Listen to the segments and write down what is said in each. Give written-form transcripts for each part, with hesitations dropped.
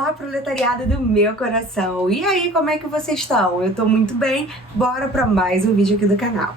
Olá, proletariado do meu coração! E aí, como é que vocês estão? Eu tô muito bem, bora pra mais um vídeo aqui do canal.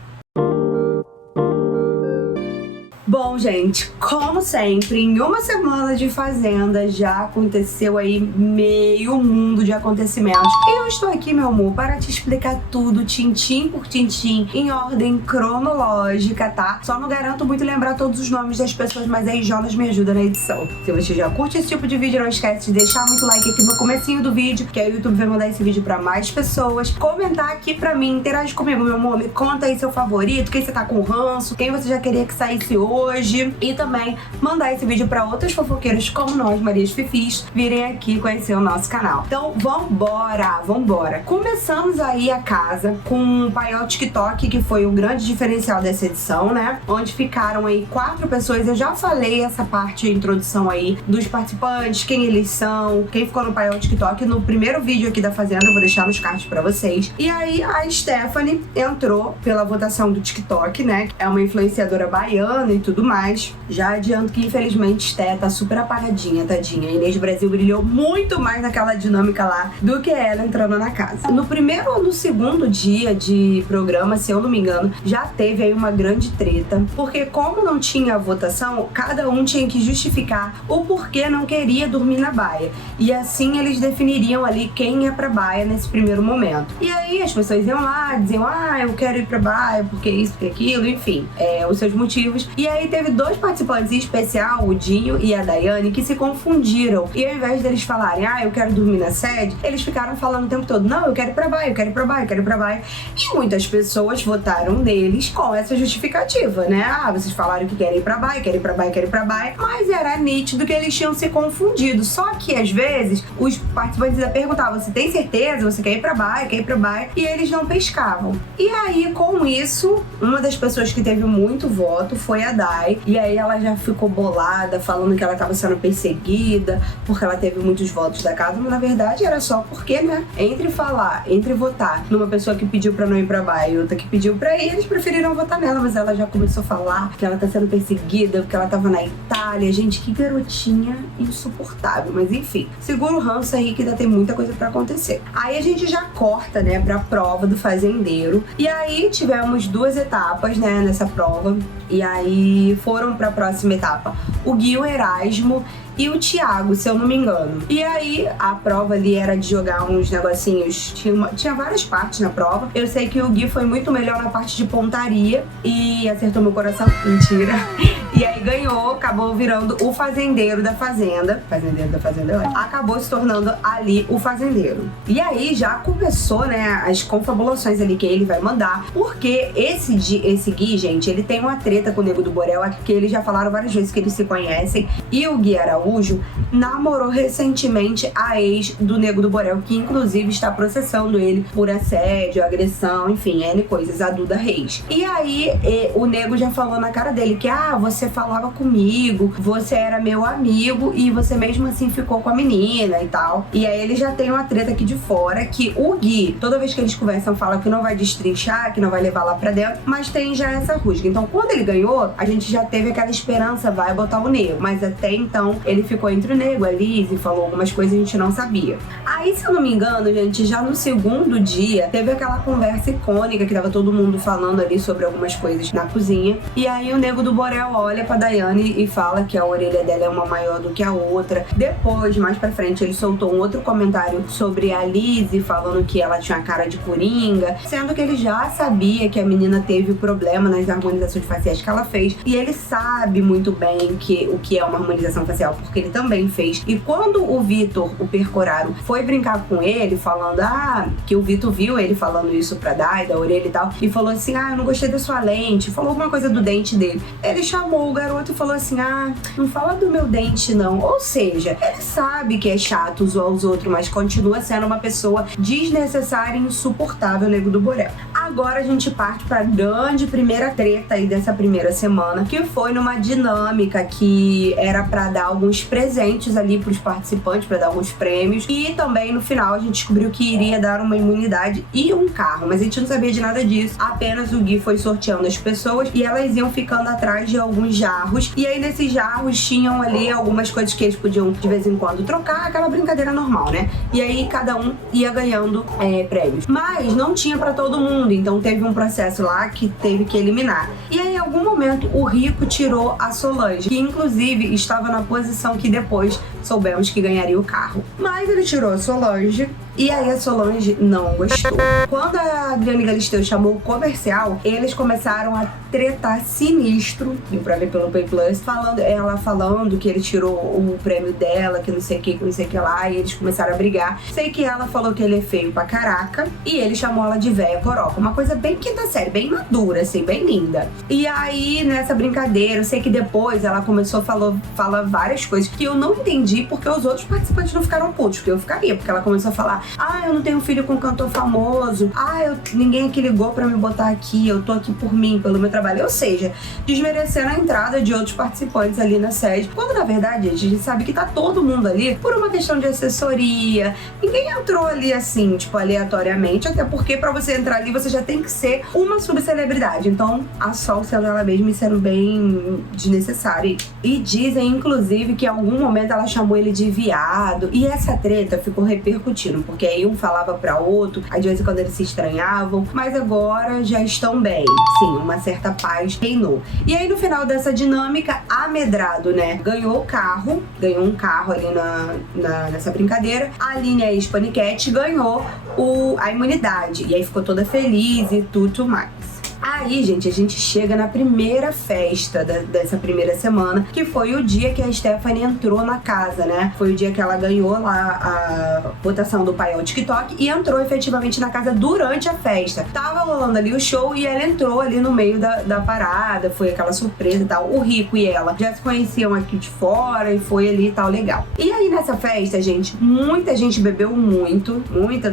Bom, gente, como sempre, em uma semana de Fazenda já aconteceu aí meio mundo de acontecimentos. E eu estou aqui, meu amor, para te explicar tudo, tintim por tintim, em ordem cronológica, tá? Só não garanto muito lembrar todos os nomes das pessoas, mas aí Jonas me ajuda na edição. Se você já curte esse tipo de vídeo, não esquece de deixar muito like aqui no comecinho do vídeo, que aí o YouTube vai mandar esse vídeo pra mais pessoas. Comentar aqui pra mim, interage comigo, meu amor, me conta aí seu favorito, quem você tá com ranço, quem você já queria que saísse hoje. E também mandar esse vídeo para outros fofoqueiros como nós, Marias Fifis, virem aqui conhecer o nosso canal. Então vambora! Começamos aí a casa com o Paiol TikTok, que foi o grande diferencial dessa edição, né? Onde ficaram aí 4 pessoas. Eu já falei essa parte, a introdução aí dos participantes, quem eles são, quem ficou no Paiol TikTok no primeiro vídeo aqui da Fazenda, eu vou deixar nos cards pra vocês. E aí a Stephanie entrou pela votação do TikTok, né? É uma influenciadora baiana e tudo mais. Já adianto que infelizmente Sté tá super apagadinha, tadinha. A Inês Brasil brilhou muito mais naquela dinâmica lá do que ela entrando na casa. No primeiro ou no segundo dia de programa, se eu não me engano, já teve aí uma grande treta, porque como não tinha votação, cada um tinha que justificar o porquê não queria dormir na baia. E assim eles definiriam ali quem ia pra baia nesse primeiro momento. E aí as pessoas iam lá, diziam, eu quero ir pra baia, porque isso, porque aquilo, enfim, os seus motivos. E aí teve 2 participantes em especial, o Dinho e a Daiane, que se confundiram. E ao invés deles falarem, eu quero dormir na sede, eles ficaram falando o tempo todo, não, eu quero ir pra baia, eu quero ir pra baia, eu quero ir pra baia. E muitas pessoas votaram neles com essa justificativa, né? Vocês falaram que querem ir pra baia, querem ir pra baia, querem ir pra baia. Mas era nítido que eles tinham se confundido. Só que às vezes os participantes ainda perguntavam, você tem certeza? Você quer ir pra baia? Quer ir pra baia? E eles não pescavam. E aí, com isso, uma das pessoas que teve muito voto foi a Dai. E aí ela já ficou bolada, falando que ela tava sendo perseguida, porque ela teve muitos votos da casa, mas na verdade era só porque, né? Entre votar numa pessoa que pediu pra não ir pra baia e outra que pediu pra ir, eles preferiram votar nela, mas ela já começou a falar que ela tá sendo perseguida, porque ela tava na Itália. Gente, que garotinha insuportável, mas enfim, segura o ranço aí que ainda tem muita coisa pra acontecer. Aí a gente já corta, né, pra prova do fazendeiro, e aí tivemos 2 etapas, né, nessa prova, e aí foram pra próxima etapa o Gui, o Erasmo e o Thiago, se eu não me engano. E aí, a prova ali era de jogar uns negocinhos, tinha várias partes na prova. Eu sei que o Gui foi muito melhor na parte de pontaria e acertou meu coração. Mentira. E aí ganhou, acabou virando o fazendeiro da Fazenda. Fazendeiro da Fazenda, acabou se tornando ali o fazendeiro. E aí já começou, né, as confabulações ali que ele vai mandar. Porque esse Gui, gente, ele tem uma treta com o Nego do Borel, que eles já falaram várias vezes que eles se conhecem. E o Gui Araújo namorou recentemente a ex do Nego do Borel, que inclusive está processando ele por assédio, agressão, enfim, N coisas, a Duda Reis. E aí o Nego já falou na cara dele que você falava comigo, você era meu amigo e você mesmo assim ficou com a menina e tal. E aí ele já tem uma treta aqui de fora que o Gui, toda vez que eles conversam, fala que não vai destrinchar, que não vai levar lá pra dentro, mas tem já essa rusga. Então quando ele ganhou, a gente já teve aquela esperança, vai botar o Nego, mas até então ele ficou entre o Nego, a Liz, e falou algumas coisas que a gente não sabia. Aí, se eu não me engano, gente, já no segundo dia, teve aquela conversa icônica que tava todo mundo falando ali sobre algumas coisas na cozinha. E aí o Nego do Borel olha pra Daiane e fala que a orelha dela é uma maior do que a outra. Depois, mais pra frente, ele soltou um outro comentário sobre a Liz, falando que ela tinha cara de coringa, sendo que ele já sabia que a menina teve o problema nas harmonizações faciais que ela fez. E ele sabe muito bem o que é uma harmonização facial, porque ele também fez. E quando o Vitor, o Percoraro, foi brincar com ele, falando, que o Vitor viu ele falando isso pra Dai, da orelha e tal, e falou assim, eu não gostei da sua lente, falou alguma coisa do dente dele. Ele chamou o garoto e falou assim, não fala do meu dente não. Ou seja, ele sabe que é chato zoar os outros, mas continua sendo uma pessoa desnecessária e insuportável, Nego do Borel. Agora a gente parte pra grande primeira treta aí dessa primeira semana, que foi numa dinâmica que era pra dar alguns presentes ali pros participantes, pra dar alguns prêmios. E também no final a gente descobriu que iria dar uma imunidade e um carro, mas a gente não sabia de nada disso. Apenas o Gui foi sorteando as pessoas e elas iam ficando atrás de alguns uns jarros, e aí nesses jarros tinham ali algumas coisas que eles podiam de vez em quando trocar, aquela brincadeira normal, né? E aí cada um ia ganhando prêmios. Mas não tinha pra todo mundo, então teve um processo lá que teve que eliminar. E aí em algum momento o Rico tirou a Solange, que inclusive estava na posição que depois soubemos que ganharia o carro. Mas ele tirou a Solange, e aí a Solange não gostou. Quando a Adriane Galisteu chamou o comercial, eles começaram a tretar sinistro, deu pra ver pelo Play Plus, ela falando que ele tirou o prêmio dela, que não sei o que lá, e eles começaram a brigar. Sei que ela falou que ele é feio pra caraca, e ele chamou ela de véia coroca. Uma coisa bem quinta série, bem madura, assim, bem linda. E aí, nessa brincadeira, eu sei que depois ela começou a falar várias coisas que eu não entendi, porque os outros participantes não ficaram putos, porque eu ficaria, porque ela começou a falar: eu não tenho filho com um cantor famoso, ninguém aqui ligou pra me botar aqui, eu tô aqui por mim, pelo meu trabalho. Ou seja, desmerecendo a entrada de outros participantes ali na sede, quando na verdade a gente sabe que tá todo mundo ali por uma questão de assessoria. Ninguém entrou ali assim, tipo, aleatoriamente, até porque pra você entrar ali você já tem que ser uma subcelebridade. Então a Sol sendo ela mesma e sendo bem desnecessária. E dizem inclusive que em algum momento ela chamou ele de viado, e essa treta ficou repercutindo, porque aí um falava pra outro, aí de vez em quando eles se estranhavam, mas agora já estão bem. Sim, uma certa paz reinou. E aí no final dessa dinâmica, a Medrado, né, ganhou um carro ali nessa brincadeira. A Aline, a ex-paniquete, ganhou a imunidade, e aí ficou toda feliz e tudo mais. Aí, gente, a gente chega na primeira festa dessa primeira semana, que foi o dia que a Stephanie entrou na casa, né? Foi o dia que ela ganhou lá a votação do pai ao TikTok e entrou efetivamente na casa durante a festa. Tava rolando ali o show e ela entrou ali no meio da parada, foi aquela surpresa e tal. O Rico e ela já se conheciam aqui de fora e foi ali e tal, legal. E aí nessa festa, gente, muita gente bebeu muito,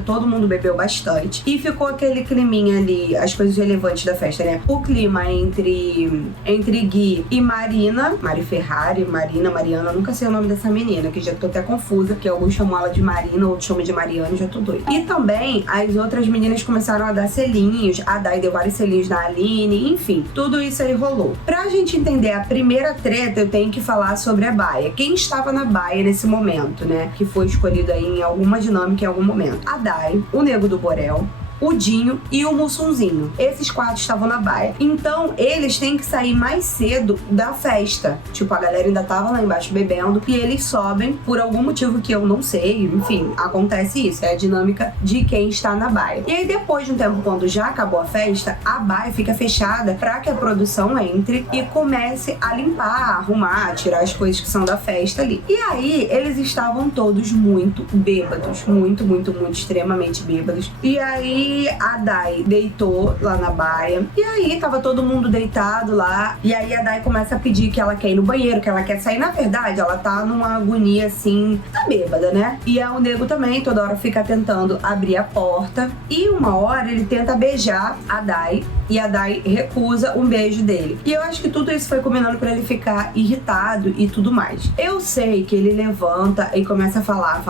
todo mundo bebeu bastante. E ficou aquele climinha ali, as coisas relevantes da festa, né? O clima entre Gui e Marina, Mari Ferrari, Mariana, nunca sei o nome dessa menina, que já tô até confusa, porque alguns chamam ela de Marina, outros chamam de Mariana, já tô doida. E também as outras meninas começaram a dar selinhos, a Dai deu vários selinhos na Aline, enfim, tudo isso aí rolou. Pra gente entender a primeira treta, eu tenho que falar sobre a baia. Quem estava na baia nesse momento, né? Que foi escolhido aí em alguma dinâmica em algum momento. A Dai, o Nego do Borel, o Dinho e o Mussunzinho. Esses quatro estavam na baia. Então, eles têm que sair mais cedo da festa. Tipo, a galera ainda tava lá embaixo bebendo e eles sobem por algum motivo que eu não sei. Enfim, acontece isso. É a dinâmica de quem está na baia. E aí, depois de um tempo, quando já acabou a festa, a baia fica fechada pra que a produção entre e comece a limpar, arrumar, tirar as coisas que são da festa ali. E aí, eles estavam todos muito bêbados. Muito, extremamente bêbados. E aí, a Dai deitou lá na baia. E aí tava todo mundo deitado lá. E aí a Dai começa a pedir que ela quer ir no banheiro, que ela quer sair. Na verdade, ela tá numa agonia assim, tá bêbada, né? E aí o Nego também toda hora fica tentando abrir a porta. E uma hora ele tenta beijar a Dai. E a Dai recusa um beijo dele. E eu acho que tudo isso foi combinando pra ele ficar irritado e tudo mais. Eu sei que ele levanta e começa a falar.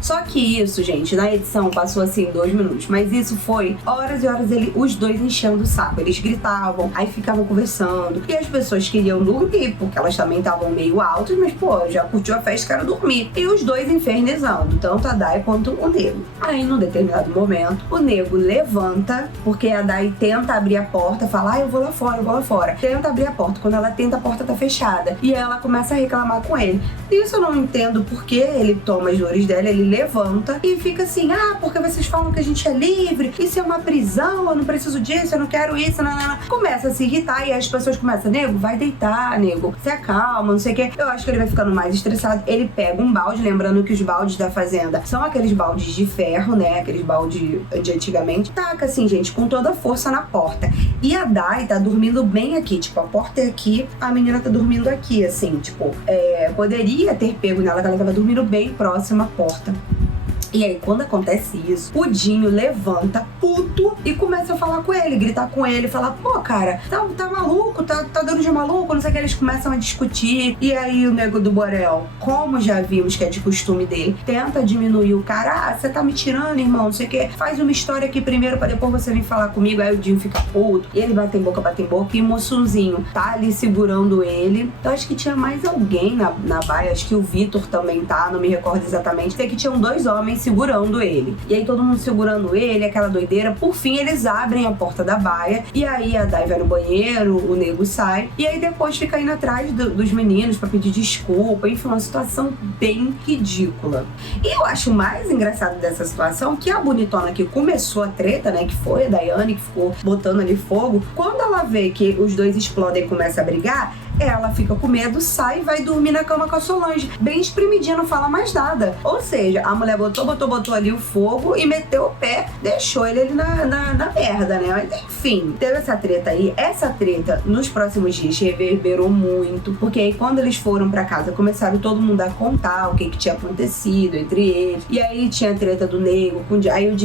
Só que isso, gente, na edição passou assim 2 minutos. Mas isso foi horas e horas os dois enchendo o saco. Eles gritavam, aí ficavam conversando. E as pessoas queriam dormir, porque elas também estavam meio altas, mas, pô, já curtiu a festa, quero dormir. E os dois infernizando, tanto a Dai quanto o Nego. Aí, num determinado momento, o Nego levanta, porque a Dai tenta abrir a porta, fala, eu vou lá fora. Tenta abrir a porta. Quando ela tenta, a porta tá fechada. E ela começa a reclamar com ele. Isso eu não entendo porque ele toma as dores dela, ele levanta e fica assim, porque vocês falam que a gente é livre, isso é uma prisão, eu não preciso disso, eu não quero isso, não. Começa a se irritar e as pessoas começam, Nego, vai deitar, Nego, se acalma, não sei o quê. Eu acho que ele vai ficando mais estressado, ele pega um balde, lembrando que os baldes da fazenda são aqueles baldes de ferro, né, aqueles baldes de antigamente, taca assim, gente, com toda a força na porta. E a Dai tá dormindo bem aqui, tipo, a porta é aqui, a menina tá dormindo aqui, assim, tipo, poderia ter pego nela, que ela tava dormindo bem próxima à porta. E aí, quando acontece isso, o Dinho levanta puto e começa a falar com ele, gritar com ele, falar, pô, cara, tá maluco, tá dando de maluco, não sei o que. Eles começam a discutir. E aí o Nego do Borel, como já vimos que é de costume dele, tenta diminuir o cara. Ah, você tá me tirando, irmão, não sei o que. Faz uma história aqui primeiro pra depois você vir falar comigo. Aí o Dinho fica puto. E ele bate em boca. E o Mossunzinho tá ali segurando ele. Eu acho que tinha mais alguém na baia, acho que o Vitor também tá, não me recordo exatamente. Sei que tinham 2 homens segurando ele. E aí todo mundo segurando ele, aquela doideira. Por fim, eles abrem a porta da baia. E aí a Dai vai no banheiro, o Nego sai. E aí depois fica indo atrás dos meninos pra pedir desculpa. Enfim, uma situação bem ridícula. E eu acho mais engraçado dessa situação que a bonitona que começou a treta, né, que foi a Daiane, que ficou botando ali fogo, quando ela vê que os dois explodem e começam a brigar, ela fica com medo, sai e vai dormir na cama com a Solange. Bem espremidinha, não fala mais nada. Ou seja, a mulher botou ali o fogo e meteu o pé, deixou ele ali na merda, né? Mas enfim, teve essa treta aí. Essa treta, nos próximos dias, reverberou muito. Porque aí, quando eles foram pra casa, começaram todo mundo a contar o que tinha acontecido entre eles. E aí tinha a treta do Nego. Aí o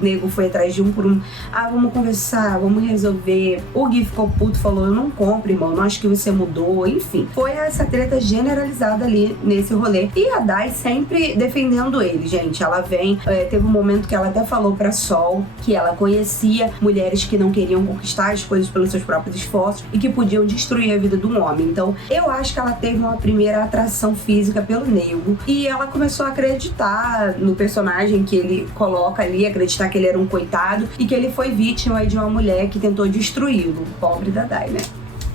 Nego foi atrás de um por um. Ah, vamos conversar, vamos resolver. O Gui ficou puto, falou, eu não compro, irmão, não acho que você mudou, enfim. Foi essa treta generalizada ali nesse rolê. E a Dai sempre defendendo ele, gente. Ela vem, teve um momento que ela até falou pra Sol que ela conhecia mulheres que não queriam conquistar as coisas pelos seus próprios esforços e que podiam destruir a vida de um homem. Então, eu acho que ela teve uma primeira atração física pelo Nego e ela começou a acreditar no personagem que ele coloca ali, acreditar que ele era um coitado e que ele foi vítima de uma mulher que tentou destruí-lo. Pobre da Dai, né?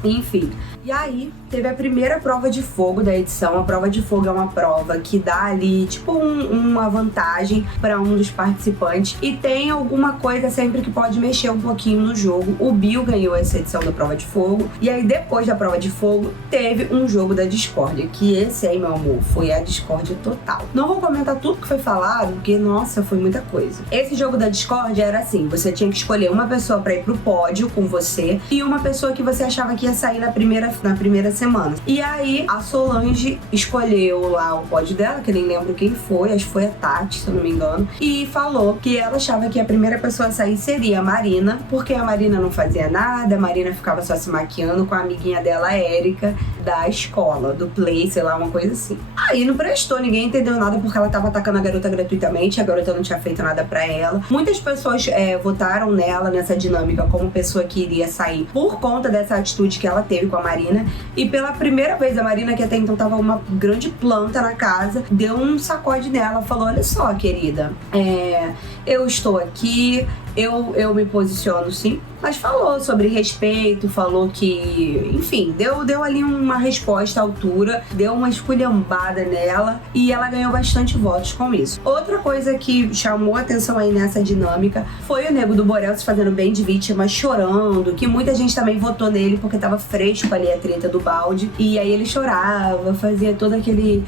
Enfim, e aí teve a primeira prova de fogo da edição. A prova de fogo é uma prova que dá ali tipo uma vantagem para um dos participantes e tem alguma coisa sempre que pode mexer um pouquinho no jogo. O Bill ganhou essa edição da prova de fogo e aí depois da prova de fogo teve um jogo da discórdia, que esse aí, meu amor, foi a discórdia total. Não vou comentar tudo que foi falado, porque nossa, foi muita coisa. Esse jogo da discórdia era assim, você tinha que escolher uma pessoa para ir pro pódio com você e uma pessoa que você achava que ia sair na primeira semana. E aí a Solange escolheu lá o pódio dela, que eu nem lembro quem foi, acho que foi a Tati, se eu não me engano, e falou que ela achava que a primeira pessoa a sair seria a Marina, porque a Marina não fazia nada, a Marina ficava só se maquiando com a amiguinha dela, a Érica, da escola, do play, sei lá, uma coisa assim. Aí não prestou, ninguém entendeu nada porque ela tava atacando a garota gratuitamente, a garota não tinha feito nada pra ela. Muitas pessoas votaram nela nessa dinâmica como pessoa que iria sair por conta dessa atitude que ela teve com a Marina, e pela primeira vez a Marina, que até então tava uma grande planta na casa, deu um sacode nela, falou, olha só, querida, eu estou aqui, eu me posiciono sim, mas falou sobre respeito, falou que, enfim, deu ali uma resposta à altura, deu uma esculhambada nela e ela ganhou bastante votos com isso. Outra coisa que chamou atenção aí nessa dinâmica foi o Nego do Borel se fazendo bem de vítima, chorando, que muita gente também votou nele porque tava fresco ali a treta do balde, e aí ele chorava, fazia toda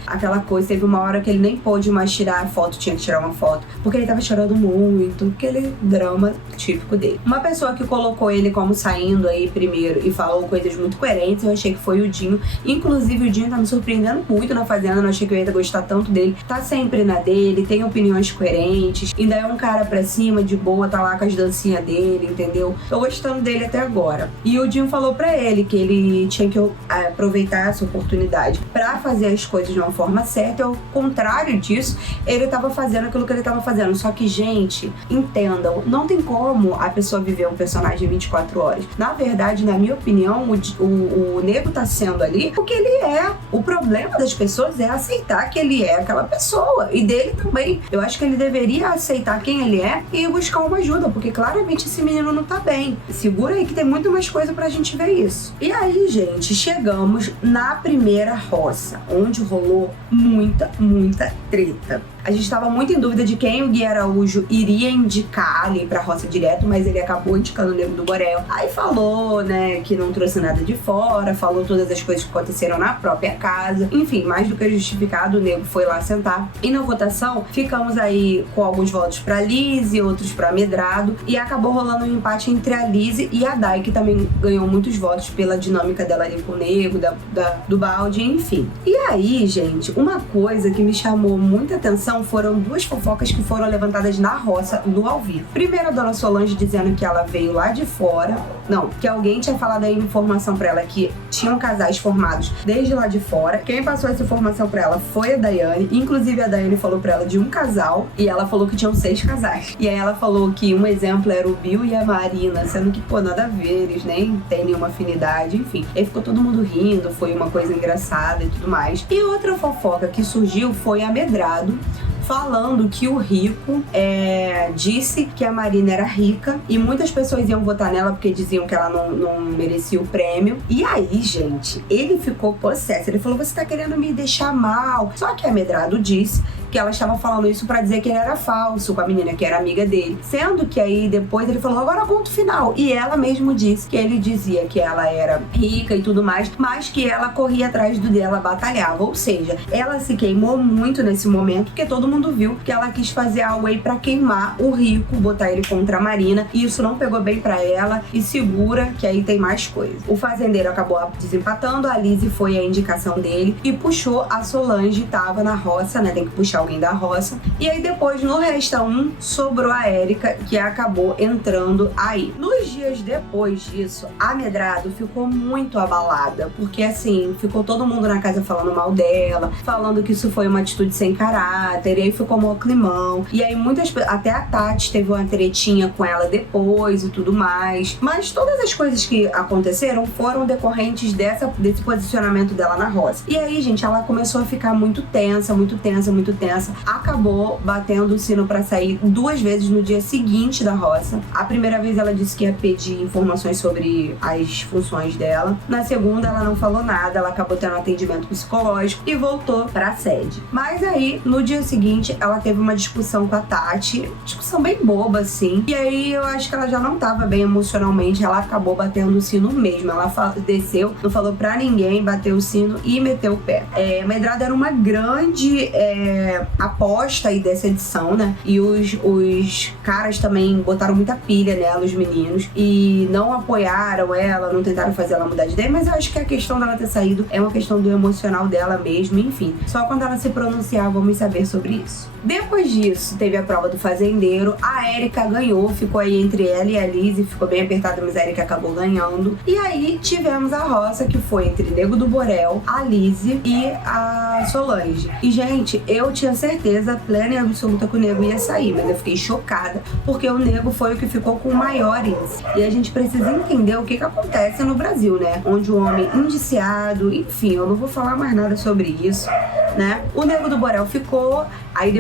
aquela coisa. Teve uma hora que ele nem pôde mais tirar a foto, tinha que tirar uma foto, porque ele tava chorando muito, aquele drama típico dele. Uma pessoa que colocou ele como saindo aí primeiro e falou coisas muito coerentes, eu achei que foi o Dinho. Inclusive o Dinho tá me surpreendendo muito na Fazenda, não achei que eu ia gostar tanto dele. Tá sempre na dele, tem opiniões coerentes, ainda é um cara pra cima, de boa, tá lá com as dancinhas dele, entendeu? Tô gostando dele até agora. E o Dinho falou pra ele que ele tinha que aproveitar essa oportunidade pra fazer as coisas de uma forma certa, e ao contrário disso, ele tava fazendo aquilo que ele tava fazendo. Só que, gente, entendam, não tem como a pessoa viver um personagem 24 horas. Na verdade, na minha opinião, o Nego tá sendo ali porque ele é. O problema das pessoas é aceitar que ele é aquela pessoa. E dele também. Eu acho que ele deveria aceitar quem ele é e buscar uma ajuda, porque claramente esse menino não tá bem. Segura aí que tem muito mais coisa pra gente ver isso. E aí, gente, chegamos na primeira roça, onde rolou muita treta. A gente estava muito em dúvida de quem o Gui Araújo iria indicar ali pra roça direto, mas ele acabou indicando o Nego do Borel. Aí falou, né, que não trouxe nada de fora, falou todas as coisas que aconteceram na própria casa. Enfim, mais do que justificado, o Nego foi lá sentar. E na votação, ficamos aí com alguns votos pra Liz e outros pra Medrado. E acabou rolando um empate entre a Liz e a Dai, que também ganhou muitos votos pela dinâmica dela ali com o Nego, do balde, enfim. E aí, gente, uma coisa que me chamou muita atenção edição foram duas fofocas que foram levantadas na roça, no ao vivo. Primeiro, a dona Solange dizendo que ela veio lá de fora. Não, que alguém tinha falado aí informação pra ela que tinham casais formados desde lá de fora. Quem passou essa informação pra ela foi a Daiane. Inclusive, a Daiane falou pra ela de um casal e ela falou que tinham 6 casais. E aí ela falou que um exemplo era o Bill e a Marina, sendo que, pô, nada a ver, eles nem têm nenhuma afinidade, enfim. Aí ficou todo mundo rindo, foi uma coisa engraçada e tudo mais. E outra fofoca que surgiu foi a Medrado, falando que o Rico disse que a Marina era rica e muitas pessoas iam votar nela porque diziam que ela não merecia o prêmio. E aí, gente, ele ficou possesso. Ele falou, você tá querendo me deixar mal. Só que a Medrado disse que ela estava falando isso pra dizer que ele era falso com a menina que era amiga dele. Sendo que aí depois ele falou, agora conta o final. E ela mesmo disse que ele dizia que ela era rica e tudo mais, mas que ela corria atrás do dela, batalhava. Ou seja, ela se queimou muito nesse momento, porque todo mundo viu que ela quis fazer algo aí pra queimar o Rico, botar ele contra a Marina. E isso não pegou bem pra ela e segura que aí tem mais coisa. O fazendeiro acabou desempatando, a Lizzie foi a indicação dele e puxou a Solange, tava na roça, né? Tem que puxar alguém da roça. E aí depois, no Resta 1, sobrou a Érica, que acabou entrando aí. Nos dias depois disso, a Medrado ficou muito abalada, porque assim, ficou todo mundo na casa falando mal dela, falando que isso foi uma atitude sem caráter, e aí ficou mó climão. E aí até a Tati teve uma tretinha com ela depois e tudo mais. Mas todas as coisas que aconteceram foram decorrentes desse posicionamento dela na roça. E aí, gente, ela começou a ficar muito tensa, muito tensa, muito tensa. Acabou batendo o sino pra sair 2 vezes no dia seguinte da roça. A primeira vez ela disse que ia pedir informações sobre as funções dela. Na segunda ela não falou nada, ela acabou tendo um atendimento psicológico e voltou pra sede. Mas aí, no dia seguinte, ela teve uma discussão com a Tati, discussão bem boba, assim. E aí eu acho que ela já não tava bem emocionalmente, ela acabou batendo o sino mesmo. Ela desceu, não falou pra ninguém, bateu o sino e meteu o pé. Medrado era uma grande aposta aí dessa edição, né? E os caras também botaram muita pilha nela, os meninos, e não apoiaram ela, não tentaram fazer ela mudar de ideia, mas eu acho que a questão dela ter saído é uma questão do emocional dela mesmo, enfim. Só quando ela se pronunciar vamos saber sobre isso. Depois disso, teve a prova do fazendeiro, a Érica ganhou, ficou aí entre ela e a Lizzie, ficou bem apertada, mas a Érica acabou ganhando. E aí tivemos a roça, que foi entre Nego do Borel, a Lizzie e a Solange. E, gente, eu tinha certeza plena e absoluta que o Nego ia sair, mas eu fiquei chocada, porque o Nego foi o que ficou com o maior índice. E a gente precisa entender o que acontece no Brasil, né? Onde o homem indiciado, enfim, eu não vou falar mais nada sobre isso, né? O Nego do Borel ficou, aí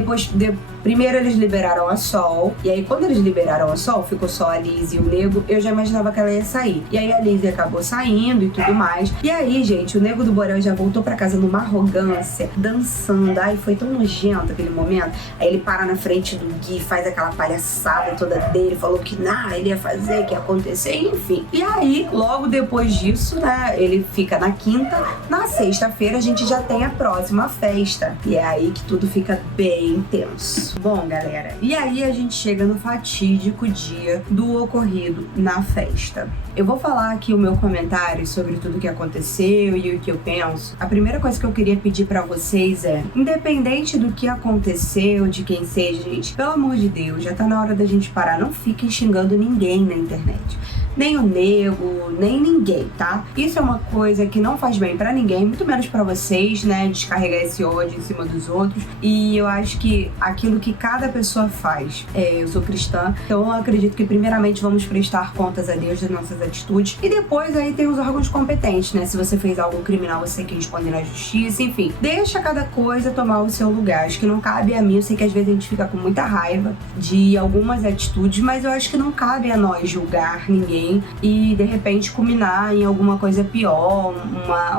primeiro eles liberaram a Sol, e aí quando eles liberaram a Sol, ficou só a Lizzie e o Nego, eu já imaginava que ela ia sair. E aí a Lizzie acabou saindo e tudo mais. E aí, gente, o Nego do Borel já voltou pra casa numa arrogância, dançando. Ai, foi tão nojento aquele momento. Aí ele para na frente do Gui, faz aquela palhaçada toda dele, falou que ele ia fazer, que ia acontecer, enfim. E aí, logo depois disso, né, ele fica na quinta, na sexta-feira a gente já tem a próxima festa. E é aí que tudo fica bem tenso. Bom, galera, e aí a gente chega no fatídico dia do ocorrido na festa. Eu vou falar aqui o meu comentário sobre tudo que aconteceu e o que eu penso. A primeira coisa que eu queria pedir pra vocês é, independente do que aconteceu, de quem seja, gente, pelo amor de Deus, já tá na hora da gente parar. Não fiquem xingando ninguém na internet. Nem o Nego, nem ninguém, tá? Isso é uma coisa que não faz bem pra ninguém, muito menos pra vocês, né? Descarregar esse ódio em cima dos outros. E eu acho que aquilo que cada pessoa faz, eu sou cristã, então eu acredito que primeiramente vamos prestar contas a Deus das nossas atitudes. E depois aí tem os órgãos competentes, né? Se você fez algo criminal, você tem que responder na justiça, enfim. Deixa cada coisa tomar o seu lugar. Acho que não cabe a mim, eu sei que às vezes a gente fica com muita raiva de algumas atitudes, mas eu acho que não cabe a nós julgar ninguém e de repente culminar em alguma coisa pior,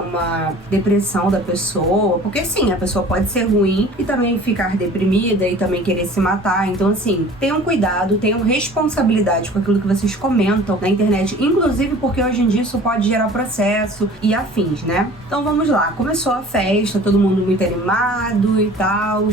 uma depressão da pessoa, porque sim, a pessoa pode ser ruim e também ficar deprimida e também querer se matar. Então assim, tenham cuidado, tenham responsabilidade com aquilo que vocês comentam na internet, inclusive porque hoje em dia isso pode gerar processo e afins, né? Então vamos lá, começou a festa, todo mundo muito animado e tal.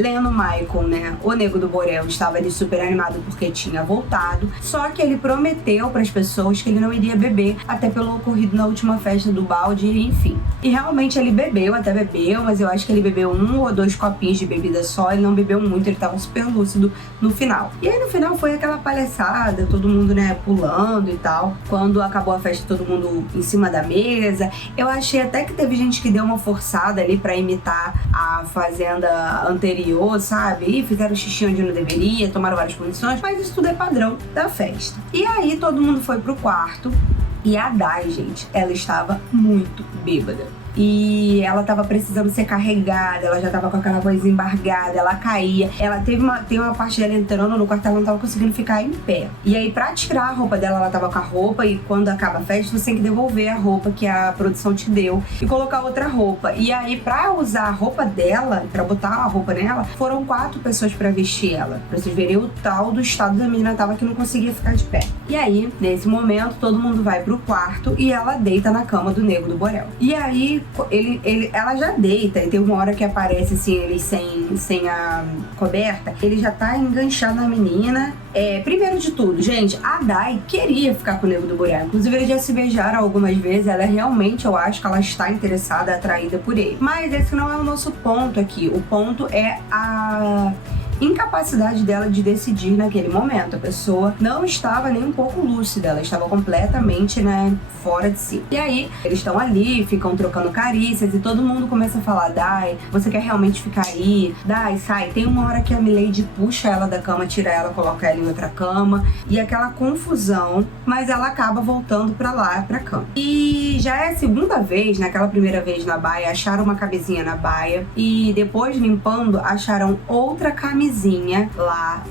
Leno Michael, né, o Nego do Borel, estava ali super animado porque tinha voltado, só que ele prometeu pras pessoas que ele não iria beber, até pelo ocorrido na última festa do balde, enfim. E realmente ele bebeu, até bebeu, mas eu acho que ele bebeu 1 ou 2 copinhos de bebida só, ele não bebeu muito, ele tava super lúcido no final. E aí no final foi aquela palhaçada, todo mundo, né, pulando e tal. Quando acabou a festa, todo mundo em cima da mesa. Eu achei até que teve gente que deu uma forçada ali pra imitar a fazenda anterior, sabe? E fizeram xixi onde não deveria, tomaram várias punições, mas isso tudo é padrão da festa. E aí todo mundo foi pro quarto e a Dai, gente, ela estava muito bêbada. E ela tava precisando ser carregada, ela já tava com aquela voz embargada, ela caía. Ela tem uma parte dela entrando no quarto, ela não tava conseguindo ficar em pé. E aí, pra tirar a roupa dela, ela tava com a roupa, e quando acaba a festa, você tem que devolver a roupa que a produção te deu e colocar outra roupa. E aí, pra usar a roupa dela, pra botar a roupa nela, foram 4 pessoas pra vestir ela. Pra vocês verem o tal do estado da menina tava que não conseguia ficar de pé. E aí, nesse momento, todo mundo vai pro quarto e ela deita na cama do Nego do Borel. E aí, ela já deita, e tem uma hora que aparece assim, ele sem a coberta, ele já tá enganchado na menina. Primeiro de tudo, gente, a Dai queria ficar com o Nego do Borel. Inclusive, eles já se beijaram algumas vezes. Ela realmente, eu acho que ela está interessada, atraída por ele. Mas esse não é o nosso ponto aqui. O ponto é a incapacidade dela de decidir naquele momento. A pessoa não estava nem um pouco lúcida, ela estava completamente, né, fora de si. E aí, eles estão ali, ficam trocando carícias e todo mundo começa a falar: Dai, você quer realmente ficar aí? Dai, sai. Tem uma hora que a Milady puxa ela da cama, tira ela, coloca ela em outra cama, e aquela confusão, mas ela acaba voltando pra lá, pra cama. E já é a segunda vez, naquela primeira vez na baia, acharam uma camisinha na baia, e depois limpando, acharam outra camisinha lá,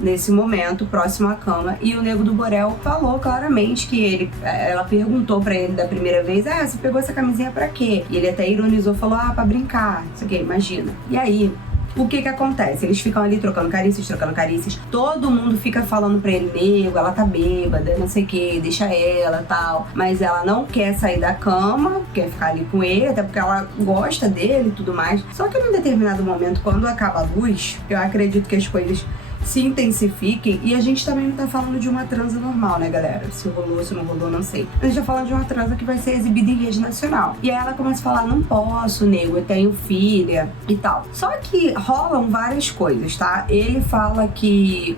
nesse momento, próximo à cama, e o Nego do Borel falou claramente que ela perguntou pra ele da primeira vez: você pegou essa camisinha pra quê? E ele até ironizou, falou: pra brincar, isso aqui, imagina. E aí, o que acontece? Eles ficam ali trocando carícias, todo mundo fica falando pra ele: Nego, ela tá bêbada, não sei o que, deixa ela, tal. Mas ela não quer sair da cama, quer ficar ali com ele, até porque ela gosta dele e tudo mais. Só que num determinado momento, quando acaba a luz, eu acredito que as coisas se intensifiquem, e a gente também não tá falando de uma transa normal, né, galera? Se rolou, se não rolou, não sei. A gente tá falando de uma transa que vai ser exibida em rede nacional. E aí ela começa a falar: não posso, Nego, eu tenho filha e tal. Só que rolam várias coisas, tá? Ele fala que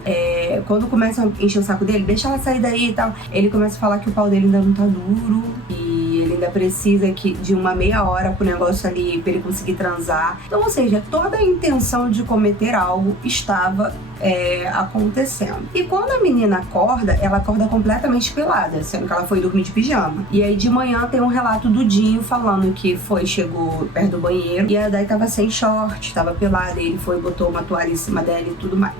quando começa a encher o saco dele, deixa ela sair daí e tal, ele começa a falar que o pau dele ainda não tá duro e ele ainda precisa de uma meia hora pro negócio ali, pra ele conseguir transar. Então, ou seja, toda a intenção de cometer algo estava acontecendo. E quando a menina acorda, ela acorda completamente pelada, sendo que ela foi dormir de pijama. E aí de manhã tem um relato do Dinho falando que chegou perto do banheiro e a Dai tava sem short, tava pelada, e ele botou uma toalha em cima dela e tudo mais.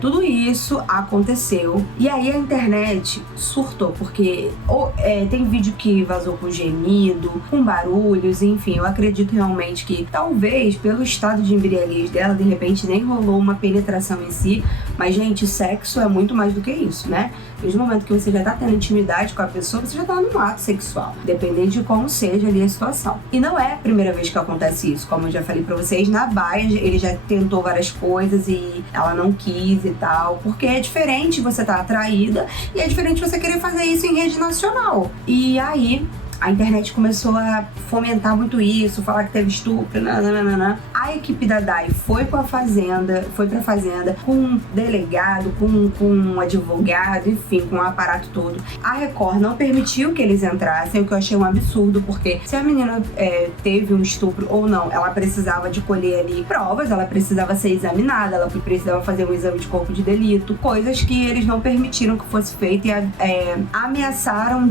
Tudo isso aconteceu, e aí a internet surtou, porque tem vídeo que vazou com gemido, com barulhos, enfim. Eu acredito realmente que talvez pelo estado de embriaguez dela, de repente nem rolou uma penetração em si. Mas, gente, sexo é muito mais do que isso, né? Desde o momento que você já tá tendo intimidade com a pessoa, você já tá num ato sexual, dependendo de como seja ali a situação. E não é a primeira vez que acontece isso, como eu já falei pra vocês. Na baia, ele já tentou várias coisas e ela não quis e tal, porque é diferente você tá atraída e é diferente você querer fazer isso em rede nacional. E aí a internet começou a fomentar muito isso, falar que teve estupro, nananana. A equipe da Dai foi pra fazenda com um delegado, com um advogado, enfim, com um aparato todo. A Record não permitiu que eles entrassem, o que eu achei um absurdo, porque se a menina teve um estupro ou não, ela precisava de colher ali provas, ela precisava ser examinada, ela precisava fazer um exame de corpo de delito, coisas que eles não permitiram que fosse feito, e ameaçaram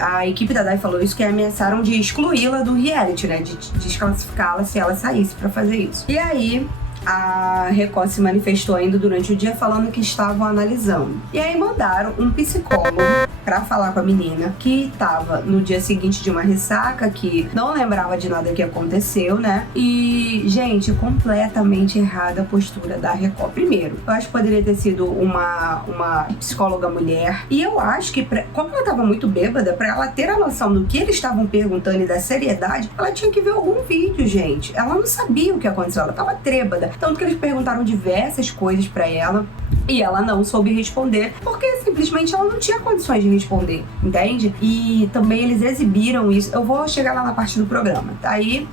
a equipe da Dai falou isso, que ameaçaram de excluí-la do reality, né, de desclassificá-la se ela saísse pra fazer isso. E aí a Record se manifestou ainda durante o dia falando que estavam analisando. E aí mandaram um psicólogo pra falar com a menina, que estava no dia seguinte de uma ressaca, que não lembrava de nada que aconteceu, né? E, gente, completamente errada a postura da Record. Primeiro, eu acho que poderia ter sido uma psicóloga mulher. E eu acho que, como ela tava muito bêbada, pra ela ter a noção do que eles estavam perguntando e da seriedade, ela tinha que ver algum vídeo, gente. Ela não sabia o que aconteceu, ela tava trêbada. Tanto que eles perguntaram diversas coisas pra ela, E ela não soube responder, porque simplesmente ela não tinha condições de responder, entende? E também eles exibiram isso. Eu vou chegar lá na parte do programa, tá? Aí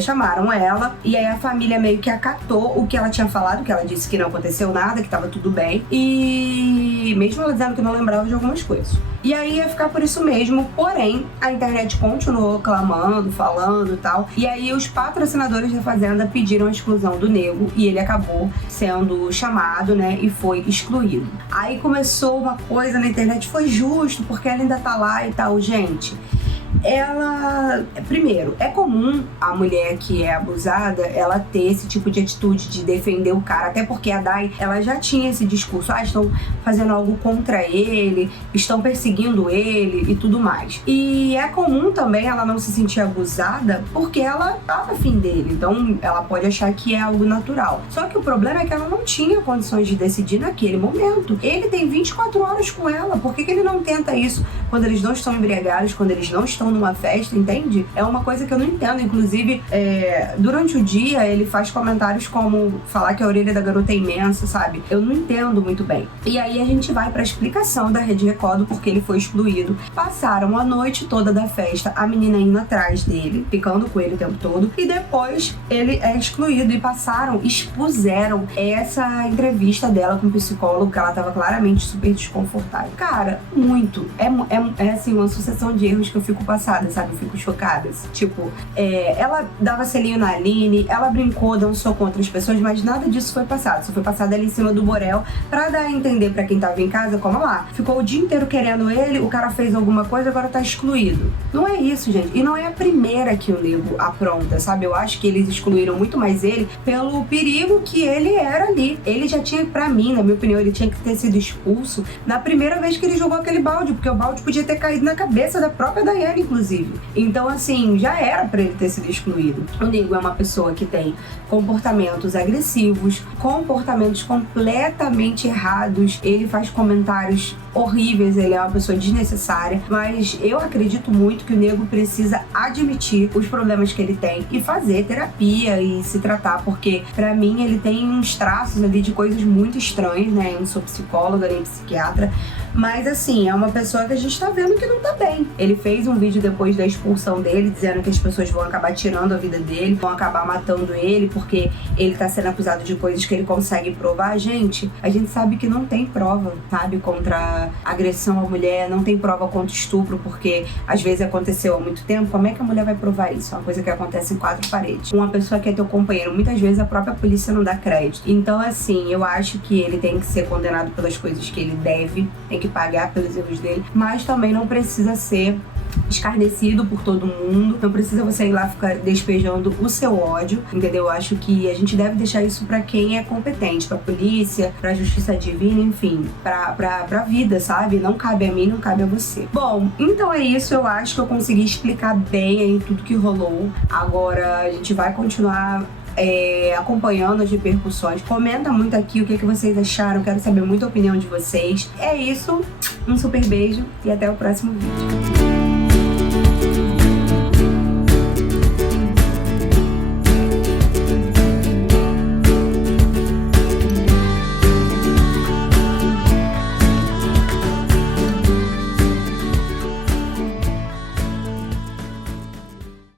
chamaram ela, e aí a família meio que acatou o que ela tinha falado, que ela disse que não aconteceu nada, que tava tudo bem, e mesmo ela dizendo que não lembrava de algumas coisas. E aí ia ficar por isso mesmo, porém, a internet continuou clamando, falando e tal, e aí os patrocinadores da Fazenda pediram a exclusão do Nego, e ele acabou sendo chamado, né, e foi excluído. Aí começou uma coisa na internet, foi justo, porque ela ainda tá lá e tal, gente. Ela, primeiro, é comum a mulher que é abusada, ela ter esse tipo de atitude de defender o cara, até porque a Dai, ela já tinha esse discurso, estão fazendo algo contra ele, estão perseguindo ele e tudo mais. E é comum também ela não se sentir abusada porque ela tava afim dele, então ela pode achar que é algo natural. Só que o problema é que ela não tinha condições de decidir naquele momento. Ele tem 24 horas com ela, por que ele não tenta isso quando eles não estão embriagados, quando eles não estão numa festa, entende? É uma coisa que eu não entendo. Inclusive, durante o dia, ele faz comentários como falar que a orelha da garota é imensa, sabe? Eu não entendo muito bem. E aí a gente vai pra explicação da Rede Record porque ele foi excluído. Passaram a noite toda da festa, a menina indo atrás dele, ficando com ele o tempo todo, e depois ele é excluído, e expuseram essa entrevista dela com o psicólogo, que ela tava claramente super desconfortável. Cara, muito. É assim, uma sucessão de erros que eu fico passada, sabe? Eu fico chocada. Tipo, ela dava selinho na Aline, ela brincou, dançou com outras pessoas, mas nada disso foi passado. Só foi passado ali em cima do Borel pra dar a entender pra quem tava em casa, como lá, ficou o dia inteiro querendo ele, o cara fez alguma coisa, agora tá excluído. Não é isso, gente. E não é a primeira que o Nego apronta, sabe? Eu acho que eles excluíram muito mais ele pelo perigo que ele era ali. Ele já tinha, pra mim, na minha opinião, ele tinha que ter sido expulso na primeira vez que ele jogou aquele balde, porque o balde podia ter caído na cabeça da própria Daiane, inclusive. Então, assim, já era pra ele ter sido excluído. O Nego é uma pessoa que tem comportamentos agressivos, comportamentos completamente errados, ele faz comentários horríveis, ele é uma pessoa desnecessária, mas eu acredito muito que o Nego precisa admitir os problemas que ele tem e fazer terapia e se tratar, porque pra mim ele tem uns traços ali de coisas muito estranhas, né? Eu não sou psicóloga nem psiquiatra, mas assim, é uma pessoa que a gente tá vendo que não tá bem. Ele fez um vídeo depois da expulsão dele, dizendo que as pessoas vão acabar tirando a vida dele, vão acabar matando ele, porque ele tá sendo acusado de coisas que ele consegue provar. Gente, a gente sabe que não tem prova, sabe, contra agressão à mulher, não tem prova contra estupro, porque às vezes aconteceu há muito tempo. Como é que a mulher vai provar isso? É uma coisa que acontece em 4 paredes. Uma pessoa que é teu companheiro, muitas vezes a própria polícia não dá crédito. Então, assim, eu acho que ele tem que ser condenado pelas coisas que ele deve, tem que pagar pelos erros dele, mas também não precisa ser escarnecido por todo mundo, não precisa você ir lá ficar despejando o seu ódio, entendeu? Eu acho que a gente deve deixar isso pra quem é competente, pra polícia, pra justiça divina, enfim, pra vida, sabe? Não cabe a mim, não cabe a você. Bom, então é isso, eu acho que eu consegui explicar bem aí tudo que rolou. Agora a gente vai continuar acompanhando as repercussões. Comenta muito aqui o que vocês acharam, quero saber muito a opinião de vocês. É isso, um super beijo e até o próximo vídeo.